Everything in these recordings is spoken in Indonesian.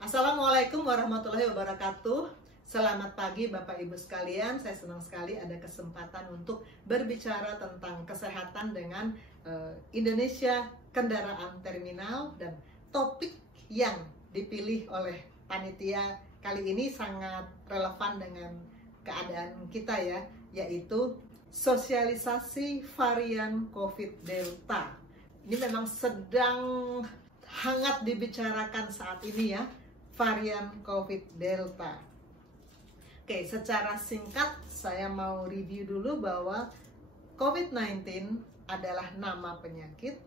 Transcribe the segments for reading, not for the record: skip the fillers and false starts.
Assalamualaikum warahmatullahi wabarakatuh. Selamat pagi Bapak Ibu sekalian. Saya senang sekali ada kesempatan untuk berbicara tentang kesehatan dengan Indonesia Kendaraan Terminal, dan topik yang dipilih oleh panitia kali ini sangat relevan dengan keadaan kita ya, yaitu sosialisasi varian COVID Delta. Ini memang sedang hangat dibicarakan saat ini ya, varian COVID Delta. Oke, secara singkat saya mau review dulu bahwa COVID-19 adalah nama penyakit,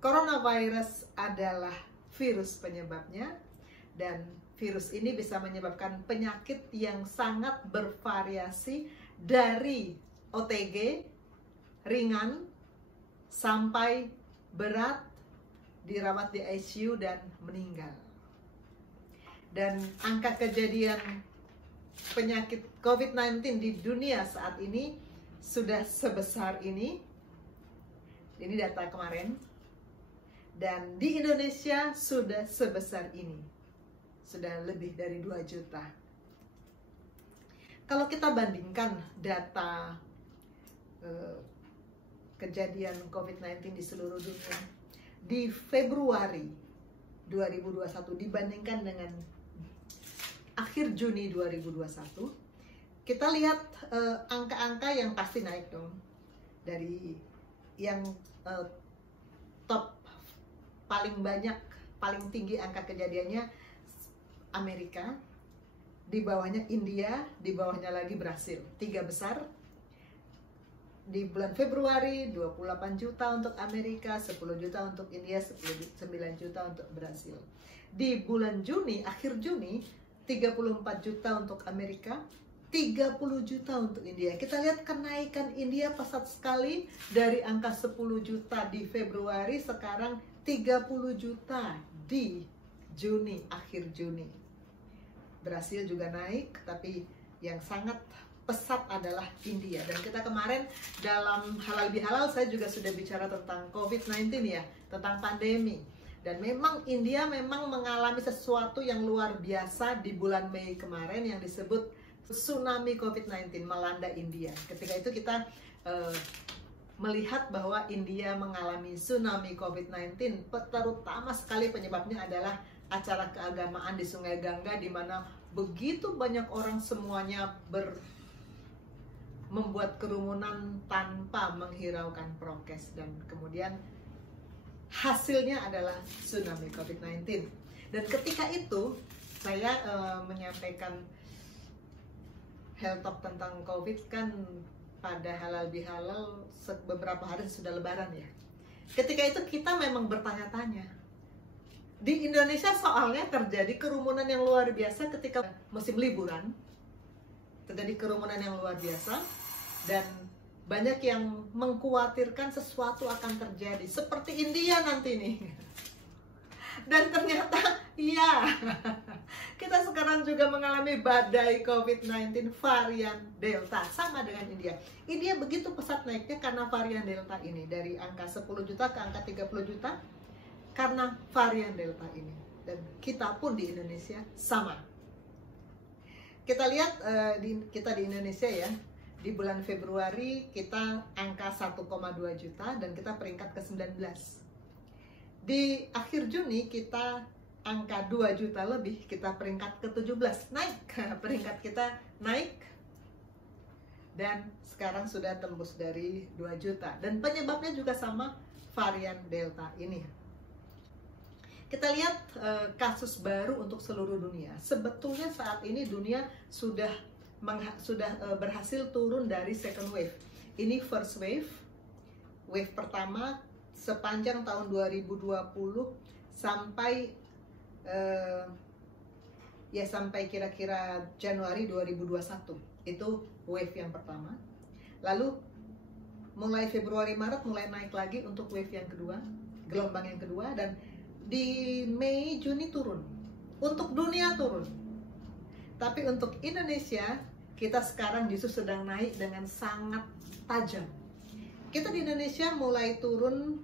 coronavirus adalah virus penyebabnya, dan virus ini bisa menyebabkan penyakit yang sangat bervariasi dari OTG, ringan, sampai berat, dirawat di ICU dan meninggal. Dan angka kejadian penyakit COVID-19 di dunia saat ini sudah sebesar ini. Ini data kemarin. Dan di Indonesia sudah sebesar ini. Sudah lebih dari 2 juta. Kalau kita bandingkan data kejadian COVID-19 di seluruh dunia di Februari 2021 dibandingkan dengan akhir Juni 2021, kita lihat angka-angka yang pasti naik dong. Dari yang top paling banyak, paling tinggi angka kejadiannya Amerika, di bawahnya India, di bawahnya lagi Brasil. 3 besar. Di bulan Februari 28 juta untuk Amerika, 10 juta untuk India, 9 juta untuk Brasil. Di bulan Juni, akhir Juni, 34 juta untuk Amerika, 30 juta untuk India. Kita lihat kenaikan India pesat sekali dari angka 10 juta di Februari, sekarang 30 juta di Juni, akhir Juni. Brasil juga naik, tapi yang sangat pesat adalah India. Dan kita kemarin dalam Halal Bihalal saya juga sudah bicara tentang COVID-19 ya, tentang pandemi. Dan memang India memang mengalami sesuatu yang luar biasa di bulan Mei kemarin yang disebut tsunami COVID-19 melanda India. Ketika itu kita melihat bahwa India mengalami tsunami COVID-19, terutama sekali penyebabnya adalah acara keagamaan di Sungai Gangga, di mana begitu banyak orang semuanya membuat kerumunan tanpa menghiraukan prokes, dan kemudian hasilnya adalah tsunami COVID-19. Dan ketika itu saya menyampaikan health talk tentang COVID kan pada Halal Bihalal beberapa hari sudah Lebaran ya. Ketika itu kita memang bertanya-tanya. Di Indonesia soalnya terjadi kerumunan yang luar biasa ketika musim liburan. Terjadi kerumunan yang luar biasa, dan banyak yang mengkhawatirkan sesuatu akan terjadi seperti India nanti nih. Dan ternyata iya, kita sekarang juga mengalami badai COVID-19 varian Delta, sama dengan India. India begitu pesat naiknya karena varian Delta ini, dari angka 10 juta ke angka 30 juta karena varian Delta ini. Dan kita pun di Indonesia sama. Kita lihat kita di Indonesia ya, di bulan Februari kita angka 1,2 juta dan kita peringkat ke-19. Di akhir Juni kita angka 2 juta lebih, kita peringkat ke-17. Naik, peringkat kita naik. Dan sekarang sudah tembus dari 2 juta. Dan penyebabnya juga sama, varian Delta ini. Kita lihat kasus baru untuk seluruh dunia. Sebetulnya saat ini dunia sudah berhasil turun dari second wave. Ini first wave. Wave pertama sepanjang tahun 2020 sampai sampai kira-kira Januari 2021. Itu wave yang pertama. Lalu mulai Februari Maret mulai naik lagi untuk wave yang kedua, gelombang yang kedua, dan di Mei Juni turun. Untuk dunia turun. Tapi untuk Indonesia, kita sekarang justru sedang naik dengan sangat tajam. Kita di Indonesia mulai turun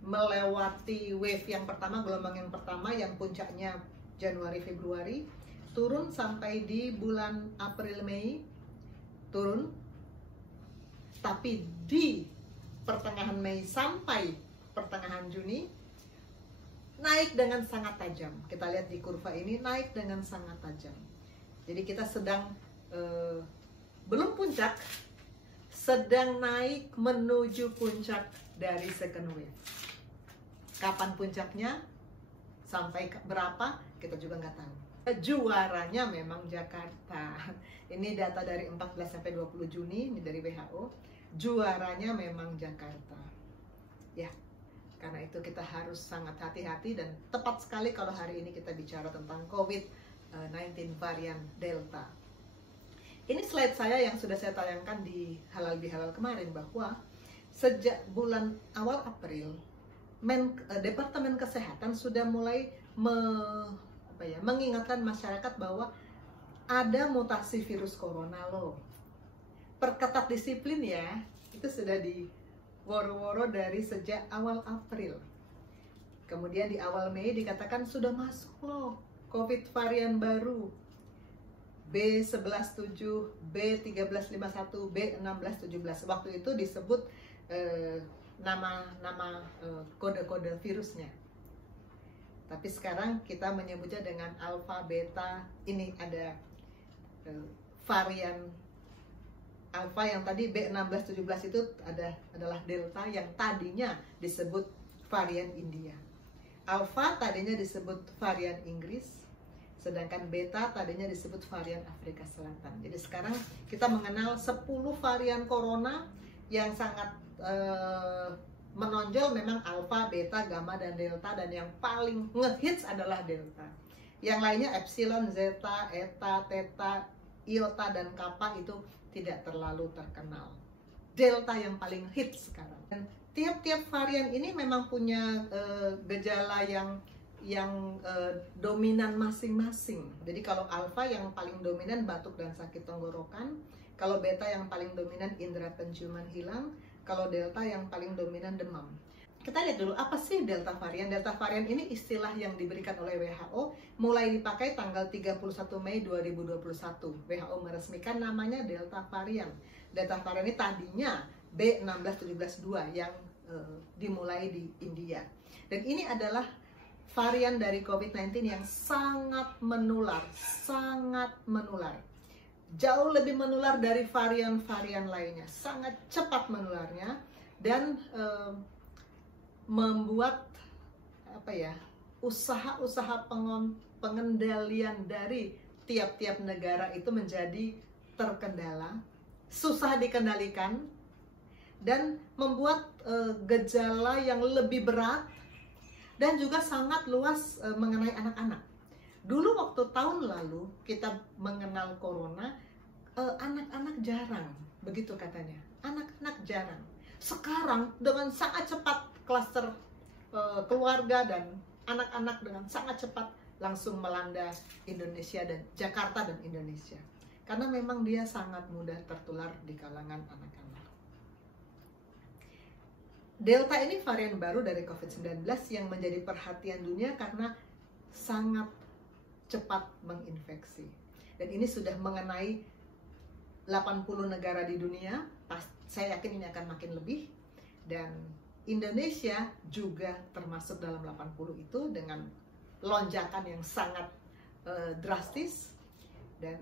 melewati wave yang pertama, gelombang yang pertama yang puncaknya Januari Februari, turun sampai di bulan April Mei, turun, tapi di pertengahan Mei sampai pertengahan Juni naik dengan sangat tajam. Kita lihat di kurva ini naik dengan sangat tajam. Jadi kita sedang belum puncak, sedang naik menuju puncak dari second wave. Kapan puncaknya? Sampai berapa? Kita juga nggak tahu. Juaranya memang Jakarta. Ini data dari 14 sampai 20 Juni, ini dari WHO. Juaranya memang Jakarta. Ya, karena itu kita harus sangat hati-hati, dan tepat sekali kalau hari ini kita bicara tentang COVID-19 varian Delta. Ini slide saya yang sudah saya tayangkan di Halal Bihalal kemarin, bahwa sejak bulan awal April, Departemen Kesehatan sudah mulai mengingatkan masyarakat bahwa ada mutasi virus corona loh. Perketat disiplin ya, itu sudah di woro-woro dari sejak awal April. Kemudian di awal Mei dikatakan sudah masuk loh COVID varian baru B117, B1351, B1617. Waktu itu disebut nama kode-kode virusnya. Tapi sekarang kita menyebutnya dengan alfa, beta. Ini ada varian alfa yang tadi B1617 itu adalah delta yang tadinya disebut varian India. Alfa tadinya disebut varian Inggris, sedangkan beta tadinya disebut varian Afrika Selatan. Jadi sekarang kita mengenal 10 varian corona yang sangat menonjol memang alfa, beta, gamma, dan delta, dan yang paling ngehits adalah delta. Yang lainnya epsilon, zeta, eta, theta, iota, dan kappa itu tidak terlalu terkenal. Delta yang paling hits sekarang. Dan tiap-tiap varian ini memang punya gejala yang dominan masing-masing. Jadi kalau alfa yang paling dominan batuk dan sakit tenggorokan, kalau beta yang paling dominan indera penciuman hilang, kalau delta yang paling dominan demam. Kita lihat dulu apa sih delta varian. Delta varian ini istilah yang diberikan oleh WHO, mulai dipakai tanggal 31 Mei 2021. WHO meresmikan namanya delta varian. Delta varian ini tadinya B16772 yang dimulai di India. Dan ini adalah varian dari COVID-19 yang sangat menular, jauh lebih menular dari varian-varian lainnya, sangat cepat menularnya, dan membuat usaha-usaha pengendalian dari tiap-tiap negara itu menjadi terkendala, susah dikendalikan, dan membuat gejala yang lebih berat dan juga sangat luas mengenai anak-anak. Dulu waktu tahun lalu kita mengenal corona, anak-anak jarang, begitu katanya. Anak-anak jarang. Sekarang dengan sangat cepat klaster keluarga dan anak-anak dengan sangat cepat langsung melanda Indonesia dan Jakarta dan Indonesia. Karena memang dia sangat mudah tertular di kalangan anak-anak. Delta ini varian baru dari COVID-19 yang menjadi perhatian dunia karena sangat cepat menginfeksi. Dan ini sudah mengenai 80 negara di dunia. Saya yakin ini akan makin lebih. Dan Indonesia juga termasuk dalam 80 itu dengan lonjakan yang sangat drastis. Dan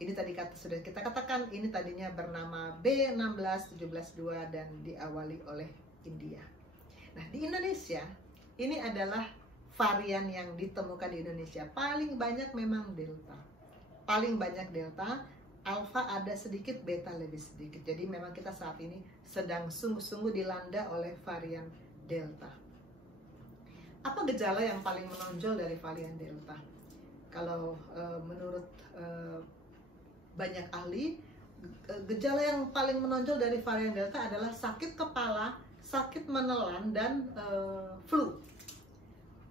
ini tadi sudah kita katakan, ini tadinya bernama B16772 dan diawali oleh India. Nah, di Indonesia ini adalah varian yang ditemukan di Indonesia. Paling banyak memang delta. Paling banyak delta, alfa ada sedikit, beta lebih sedikit. Jadi memang kita saat ini sedang sungguh-sungguh dilanda oleh varian delta. Apa gejala yang paling menonjol dari varian delta? Kalau menurut banyak ahli, gejala yang paling menonjol dari varian delta adalah sakit kepala, sakit menelan, dan flu.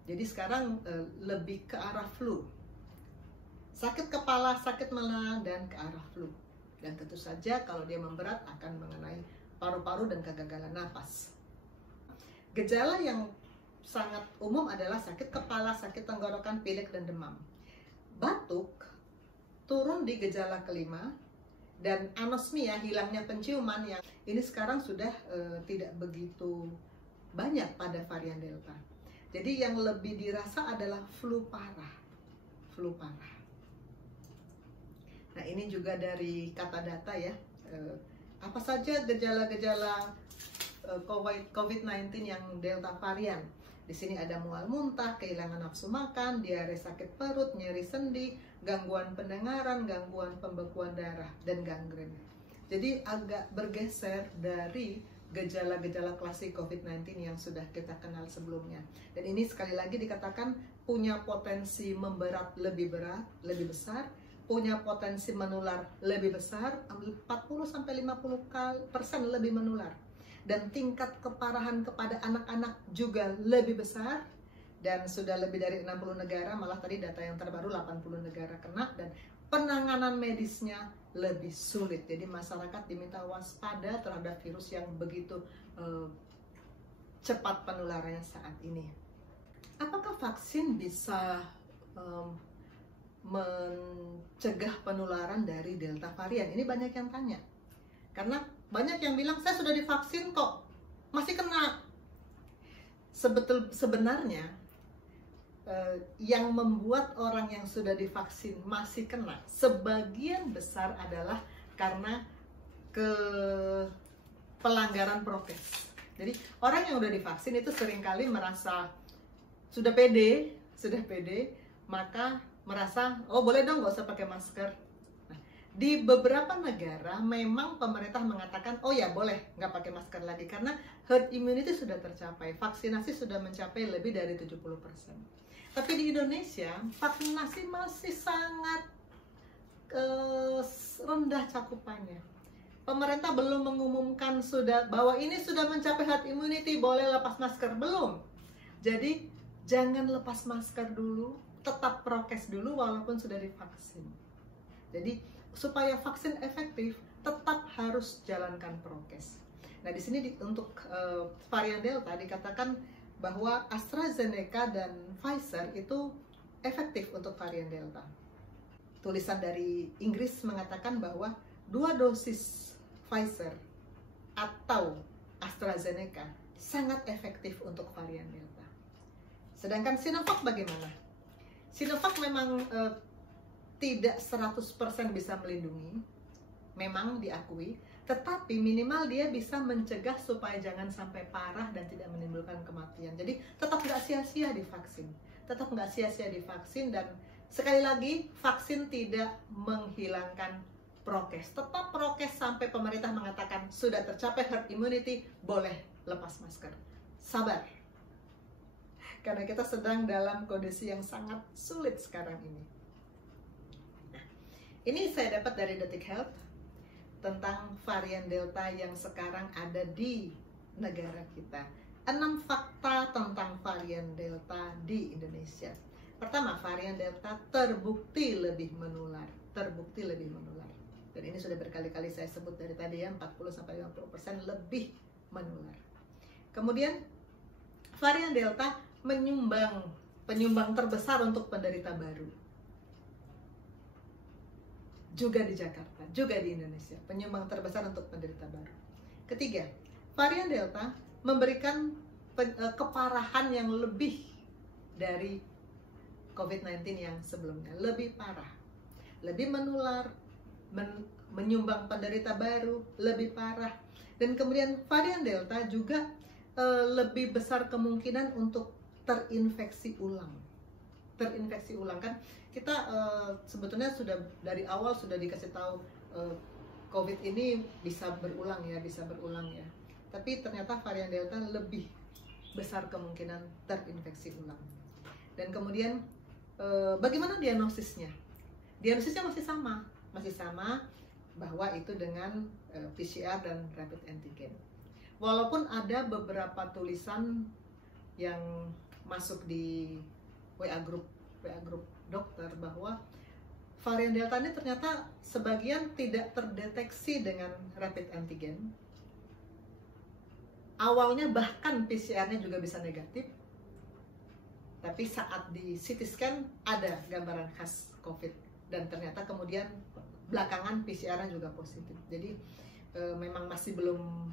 Jadi sekarang lebih ke arah flu. Sakit kepala, sakit menelan, dan ke arah flu. Dan tentu saja kalau dia memberat akan mengenai paru-paru dan kegagalan napas. Gejala yang sangat umum adalah sakit kepala, sakit tenggorokan, pilek, dan demam. Batuk turun di gejala kelima, dan anosmia, hilangnya penciuman, yang ini sekarang sudah tidak begitu banyak pada varian Delta. Jadi yang lebih dirasa adalah flu parah. Flu parah. Nah, ini juga dari kata data ya. Apa saja gejala-gejala COVID-19 yang Delta varian? Di sini ada mual muntah, kehilangan nafsu makan, diare, sakit perut, nyeri sendi, gangguan pendengaran, gangguan pembekuan darah, dan gangren. Jadi agak bergeser dari gejala-gejala klasik COVID-19 yang sudah kita kenal sebelumnya. Dan ini sekali lagi dikatakan punya potensi memberat lebih besar, punya potensi menular lebih besar, 40-50% lebih menular. Dan tingkat keparahan kepada anak-anak juga lebih besar, dan sudah lebih dari 60 negara, malah tadi data yang terbaru 80 negara kena, dan penanganan medisnya lebih sulit. Jadi masyarakat diminta waspada terhadap virus yang begitu cepat penularannya saat ini. Apakah vaksin bisa mencegah penularan dari Delta varian? Ini banyak yang tanya. Karena banyak yang bilang, saya sudah divaksin kok, masih kena. Sebenarnya, yang membuat orang yang sudah divaksin masih kena, sebagian besar adalah karena pelanggaran prokes. Jadi, orang yang sudah divaksin itu seringkali merasa sudah pede, maka merasa, oh boleh dong nggak usah pakai masker. Di beberapa negara memang pemerintah mengatakan, oh ya boleh nggak pakai masker lagi, karena herd immunity sudah tercapai, vaksinasi sudah mencapai lebih dari 70%. Tapi di Indonesia vaksinasi masih sangat rendah cakupannya. Pemerintah belum mengumumkan bahwa ini sudah mencapai herd immunity, boleh lepas masker, belum. Jadi jangan lepas masker dulu, tetap prokes dulu walaupun sudah divaksin. Jadi supaya vaksin efektif, tetap harus jalankan prokes. Nah, di sini untuk varian Delta dikatakan bahwa AstraZeneca dan Pfizer itu efektif untuk varian Delta. Tulisan dari Inggris mengatakan bahwa 2 dosis Pfizer atau AstraZeneca sangat efektif untuk varian Delta. Sedangkan Sinovac bagaimana? Sinovac memang tidak 100% bisa melindungi, memang diakui, tetapi minimal dia bisa mencegah supaya jangan sampai parah dan tidak menimbulkan kematian. Jadi tetap nggak sia-sia divaksin, dan sekali lagi vaksin tidak menghilangkan prokes. Tetap prokes sampai pemerintah mengatakan sudah tercapai herd immunity, boleh lepas masker. Sabar, karena kita sedang dalam kondisi yang sangat sulit sekarang ini. Ini saya dapat dari Detik Health tentang varian Delta yang sekarang ada di negara kita. 6 fakta tentang varian Delta di Indonesia. Pertama, varian Delta terbukti lebih menular. Dan ini sudah berkali-kali saya sebut dari tadi ya, 40-50% lebih menular. Kemudian, varian Delta penyumbang terbesar untuk penderita baru. Juga di Jakarta, juga di Indonesia, penyumbang terbesar untuk penderita baru. Ketiga, varian Delta memberikan keparahan yang lebih dari COVID-19 yang sebelumnya, lebih parah, lebih menular, menyumbang penderita baru, lebih parah. Dan kemudian varian Delta juga lebih besar kemungkinan untuk terinfeksi ulang kan. Kita sebetulnya sudah dari awal sudah dikasih tahu COVID ini bisa berulang ya. Tapi ternyata varian Delta lebih besar kemungkinan terinfeksi ulang. Dan kemudian bagaimana diagnosisnya? Diagnosisnya masih sama bahwa itu dengan PCR dan rapid antigen. Walaupun ada beberapa tulisan yang masuk di WA group dokter bahwa varian Delta ini ternyata sebagian tidak terdeteksi dengan rapid antigen, awalnya bahkan PCR-nya juga bisa negatif, tapi saat di CT scan ada gambaran khas COVID, dan ternyata kemudian belakangan PCR-nya juga positif. Jadi memang masih belum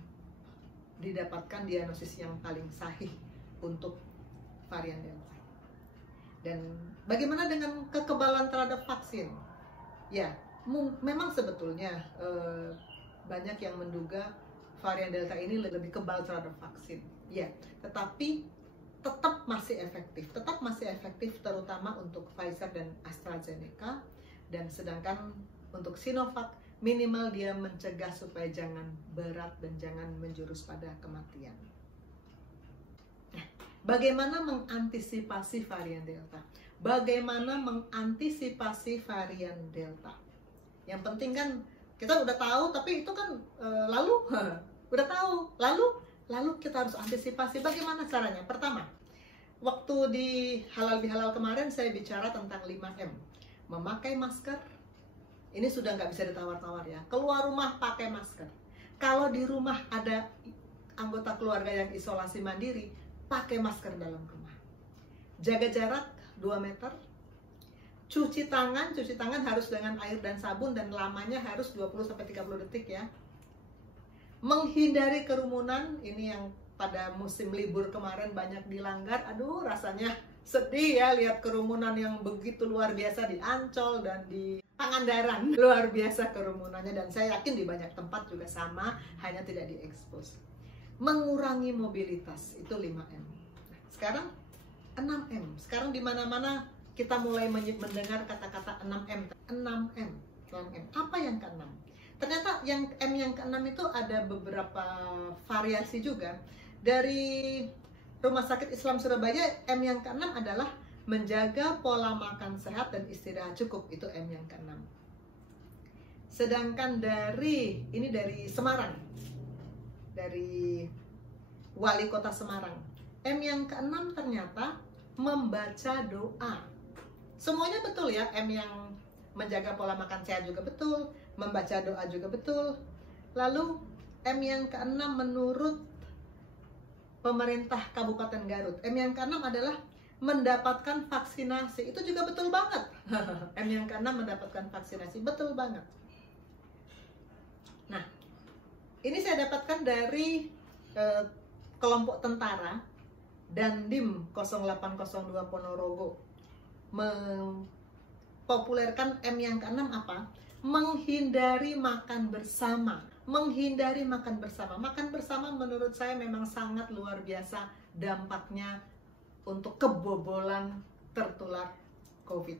didapatkan diagnosis yang paling sahih untuk varian Delta. Dan bagaimana dengan kekebalan terhadap vaksin? Ya, memang sebetulnya banyak yang menduga varian Delta ini lebih kebal terhadap vaksin. Ya, tetapi tetap masih efektif terutama untuk Pfizer dan AstraZeneca, dan sedangkan untuk Sinovac minimal dia mencegah supaya jangan berat dan jangan menjurus pada kematian. Nah, bagaimana mengantisipasi varian Delta? Yang penting kan kita udah tahu, tapi itu kan lalu kita harus antisipasi. Bagaimana caranya? Pertama, waktu di Halal Bihalal kemarin saya bicara tentang 5M. Memakai masker, ini sudah nggak bisa ditawar-tawar ya. Keluar rumah pakai masker. Kalau di rumah ada anggota keluarga yang isolasi mandiri, pakai masker dalam rumah. Jaga jarak 2 meter. Cuci tangan harus dengan air dan sabun, dan lamanya harus 20-30 detik ya. Menghindari kerumunan, ini yang pada musim libur kemarin banyak dilanggar. Aduh, rasanya sedih ya lihat kerumunan yang begitu luar biasa di Ancol dan di Pangandaran. Luar biasa kerumunannya, dan saya yakin di banyak tempat juga sama, hanya tidak diekspos. Mengurangi mobilitas, itu 5M. Sekarang 6M. Sekarang di mana-mana kita mulai mendengar kata-kata 6M. 6M. Apa yang ke-6? Ternyata yang M yang ke-6 itu ada beberapa variasi juga. Dari Rumah Sakit Islam Surabaya, M yang ke-6 adalah menjaga pola makan sehat dan istirahat cukup. Itu M yang ke-6. Sedangkan dari Semarang, dari Wali Kota Semarang, M yang ke-6 ternyata membaca doa. Semuanya betul ya, M yang menjaga pola makan sehat juga betul, membaca doa juga betul. Lalu M yang ke-6 menurut pemerintah Kabupaten Garut, M yang ke-6 adalah mendapatkan vaksinasi. Itu juga betul banget. M yang ke-6 mendapatkan vaksinasi, betul banget. Nah, ini saya dapatkan dari kelompok tentara dan DIM 0802 Ponorogo. Mempopulerkan M yang ke-6 apa? Menghindari makan bersama. Makan bersama menurut saya memang sangat luar biasa dampaknya untuk kebobolan tertular COVID.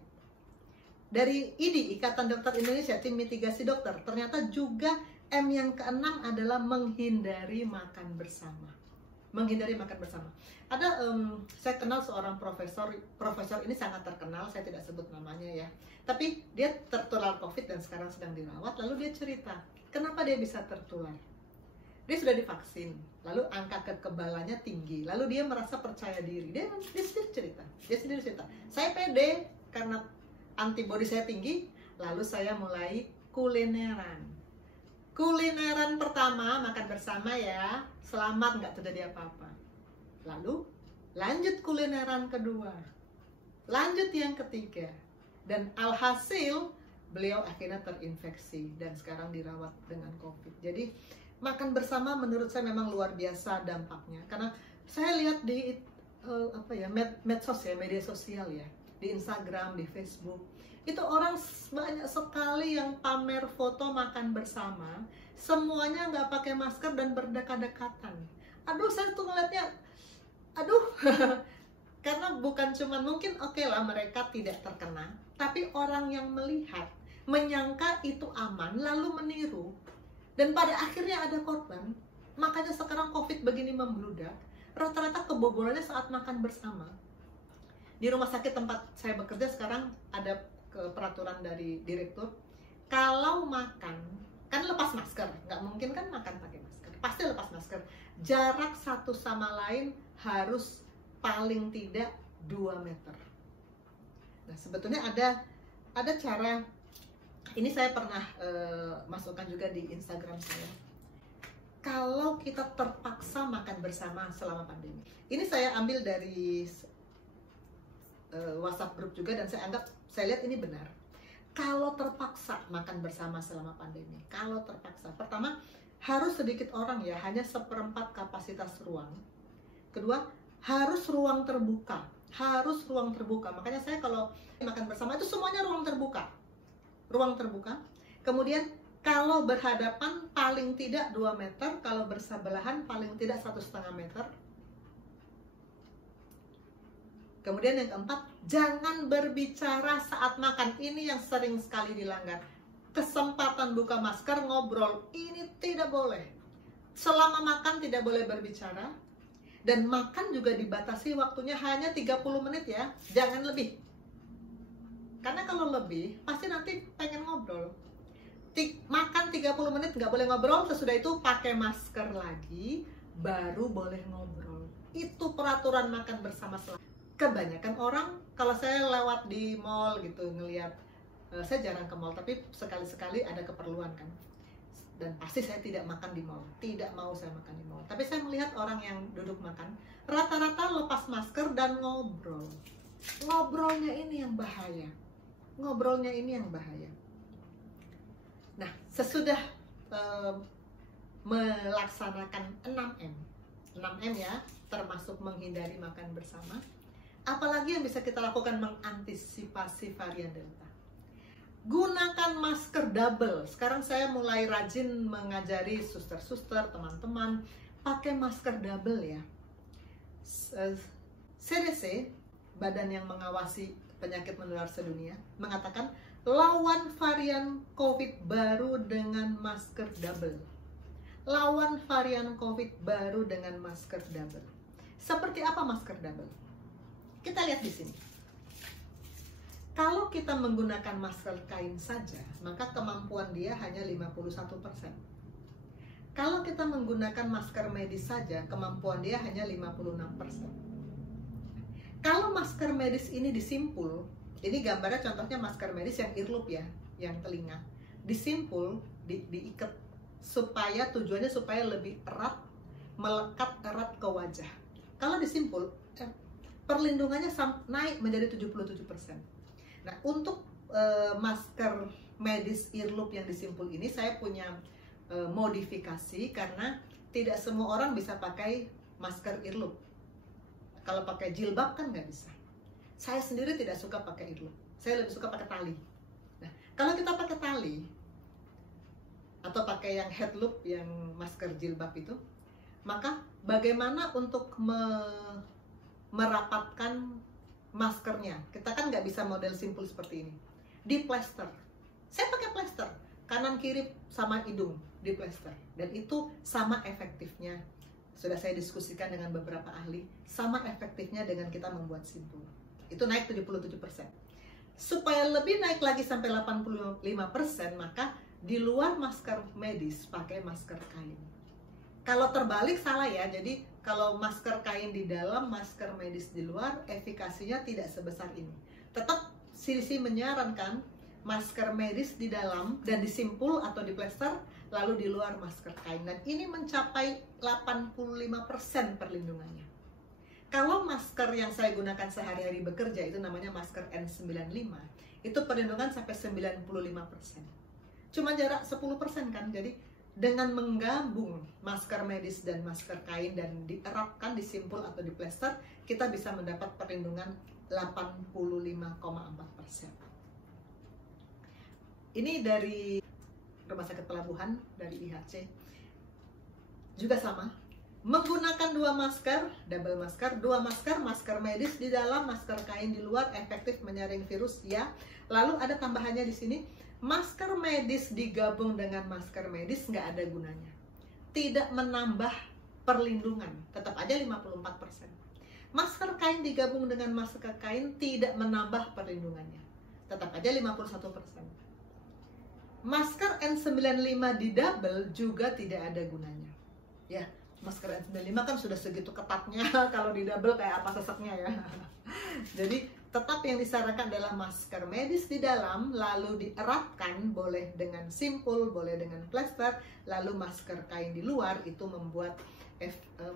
Dari IDI, Ikatan Dokter Indonesia, tim mitigasi dokter, ternyata juga M yang ke-6 adalah menghindari makan bersama. Ada, saya kenal seorang profesor ini sangat terkenal, saya tidak sebut namanya ya. Tapi dia tertular COVID dan sekarang sedang dirawat, lalu dia cerita, kenapa dia bisa tertular? Dia sudah divaksin, lalu angka kekebalannya tinggi, lalu dia merasa percaya diri. Dia sendiri cerita, saya pede karena antibodi saya tinggi, lalu saya mulai kulineran pertama, makan bersama ya, selamat, nggak terjadi apa-apa. Lalu lanjut kulineran kedua, lanjut yang ketiga, dan alhasil beliau akhirnya terinfeksi dan sekarang dirawat dengan COVID. Jadi makan bersama menurut saya memang luar biasa dampaknya, karena saya lihat di media sosial ya, di Instagram, di Facebook, itu orang banyak sekali yang pamer foto makan bersama, semuanya nggak pakai masker dan berdekat-dekatan. Aduh, saya tuh ngeliatnya, karena bukan cuma mungkin oke lah mereka tidak terkena, tapi orang yang melihat menyangka itu aman lalu meniru, dan pada akhirnya ada korban. Makanya sekarang COVID begini membludak, rata-rata kebobolannya saat makan bersama. Di rumah sakit tempat saya bekerja sekarang ada peraturan dari direktur, kalau makan kan lepas masker, nggak mungkin kan makan pakai masker, pasti lepas masker. Jarak satu sama lain harus paling tidak 2 meter. Nah, sebetulnya ada cara, ini saya pernah masukkan juga di Instagram saya. kalau kita terpaksa makan bersama selama pandemi. Ini saya ambil dari WhatsApp grup juga, dan saya lihat ini benar. Kalau terpaksa makan bersama selama pandemi, kalau terpaksa, pertama harus sedikit orang ya, hanya 1/4 kapasitas ruang. Kedua, harus ruang terbuka, Makanya saya kalau makan bersama itu semuanya ruang terbuka. Kemudian kalau berhadapan paling tidak 2 meter, kalau bersebelahan paling tidak 1,5 meter. Kemudian yang keempat, jangan berbicara saat makan. Ini yang sering sekali dilanggar. Kesempatan buka masker, ngobrol, ini tidak boleh. Selama makan tidak boleh berbicara. Dan makan juga dibatasi waktunya hanya 30 menit ya, jangan lebih. Karena kalau lebih, pasti nanti pengen ngobrol. Makan 30 menit nggak boleh ngobrol, sesudah itu pakai masker lagi, baru boleh ngobrol. Itu peraturan makan bersama. Kebanyakan orang, kalau saya lewat di mall gitu, ngelihat, saya jarang ke mall, tapi sekali-sekali ada keperluan kan. Dan pasti saya tidak makan di mall, tidak mau saya makan di mall. Tapi saya melihat orang yang duduk makan, rata-rata lepas masker dan ngobrol. Ngobrolnya ini yang bahaya. Nah, sesudah melaksanakan 6M ya, termasuk menghindari makan bersama, apalagi yang bisa kita lakukan mengantisipasi varian Delta? Gunakan masker double. Sekarang saya mulai rajin mengajari suster-suster, teman-teman, pakai masker double ya. CDC, Badan yang Mengawasi Penyakit Menular Sedunia, mengatakan lawan varian COVID baru dengan masker double. Seperti apa masker double? Kita lihat di sini. Kalau kita menggunakan masker kain saja, maka kemampuan dia hanya 51%. Kalau kita menggunakan masker medis saja, kemampuan dia hanya 56%. Kalau masker medis ini disimpul, ini gambarnya contohnya masker medis yang earlobe ya, yang telinga. Disimpul, diikat, tujuannya supaya lebih erat, melekat erat ke wajah. Kalau disimpul, perlindungannya naik menjadi 77%. Nah, untuk masker medis earlobe yang disimpul ini saya punya modifikasi, karena tidak semua orang bisa pakai masker earlobe. Kalau pakai jilbab kan nggak bisa. Saya sendiri tidak suka pakai earlobe. Saya lebih suka pakai tali. Nah, kalau kita pakai tali atau pakai yang head loop, yang masker jilbab itu, maka bagaimana untuk merapatkan maskernya? Kita kan nggak bisa model simpul seperti ini. Di plester. Saya pakai plester. Kanan kiri sama hidung di plester. Dan itu sama efektifnya. Sudah saya diskusikan dengan beberapa ahli. Sama efektifnya dengan kita membuat simpul. Itu naik 77%. Supaya lebih naik lagi sampai 85%, maka di luar masker medis pakai masker kain. Kalau terbalik salah ya. Jadi kalau masker kain di dalam, masker medis di luar, efikasinya tidak sebesar ini. Tetap CDC menyarankan masker medis di dalam dan disimpul atau di plester, lalu di luar masker kain. Dan ini mencapai 85% perlindungannya. Kalau masker yang saya gunakan sehari-hari bekerja, itu namanya masker N95, itu perlindungan sampai 95%. Cuma jarak 10% kan, jadi dengan menggabung masker medis dan masker kain dan diterapkan, disimpul atau di plester, kita bisa mendapat perlindungan 85,4%. Ini dari Rumah Sakit Pelabuhan, dari IHC. Juga sama, menggunakan 2 masker, double masker, 2 masker, masker medis di dalam, masker kain di luar, efektif menyaring virus ya. Lalu ada tambahannya di sini, masker medis digabung dengan masker medis nggak ada gunanya. Tidak menambah perlindungan, tetap aja 54%. Masker kain digabung dengan masker kain tidak menambah perlindungannya, tetap aja 51%. Masker N95 di double juga tidak ada gunanya. Ya, masker N95 kan sudah segitu ketatnya, kalau di double kayak apa seseknya ya. Jadi Tetapi yang disarankan adalah masker medis di dalam, lalu dieratkan, boleh dengan simpul, boleh dengan plester, lalu masker kain di luar. Itu membuat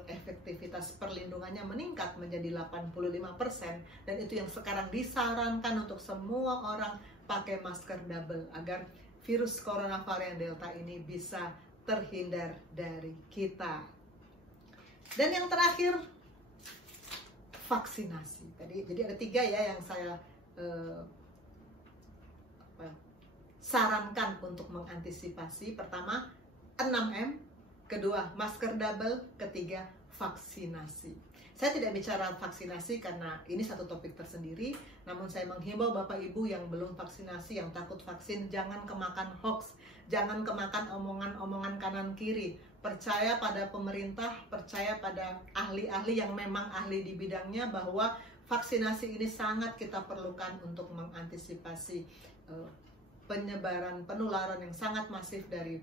efektivitas perlindungannya meningkat menjadi 85%. Dan itu yang sekarang disarankan untuk semua orang pakai masker double, agar virus corona varian Delta ini bisa terhindar dari kita. Dan yang terakhir, vaksinasi. Jadi ada 3 ya yang saya sarankan untuk mengantisipasi. Pertama, 6M. Kedua, masker double. Ketiga, vaksinasi. Saya tidak bicara vaksinasi karena ini satu topik tersendiri, namun saya menghimbau Bapak Ibu yang belum vaksinasi, yang takut vaksin, jangan kemakan hoax, jangan kemakan omongan-omongan kanan kiri. Percaya pada pemerintah, percaya pada ahli-ahli yang memang ahli di bidangnya, bahwa vaksinasi ini sangat kita perlukan untuk mengantisipasi penyebaran, penularan yang sangat masif dari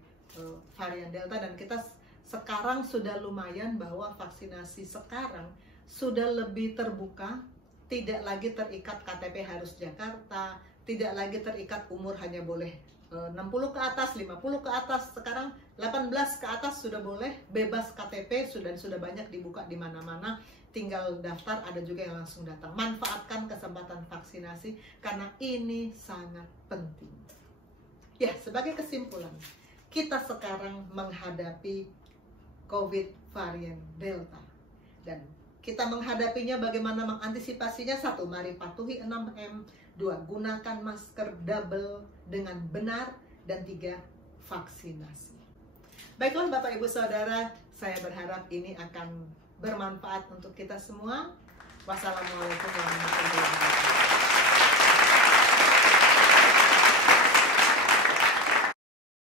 varian Delta. Dan kita sekarang sudah lumayan bahwa vaksinasi sekarang sudah lebih terbuka, tidak lagi terikat KTP harus Jakarta, tidak lagi terikat umur hanya boleh 60 ke atas, 50 ke atas, sekarang 18 ke atas sudah boleh, bebas KTP, sudah banyak dibuka di mana-mana, tinggal daftar, ada juga yang langsung datang. Manfaatkan kesempatan vaksinasi karena ini sangat penting. Ya, sebagai kesimpulan, kita sekarang menghadapi COVID varian Delta, dan kita menghadapinya bagaimana mengantisipasinya. 1, mari patuhi 6M. 2, gunakan masker double dengan benar. Dan 3, vaksinasi. Baiklah Bapak Ibu Saudara, saya berharap ini akan bermanfaat untuk kita semua. Wassalamualaikum warahmatullahi wabarakatuh.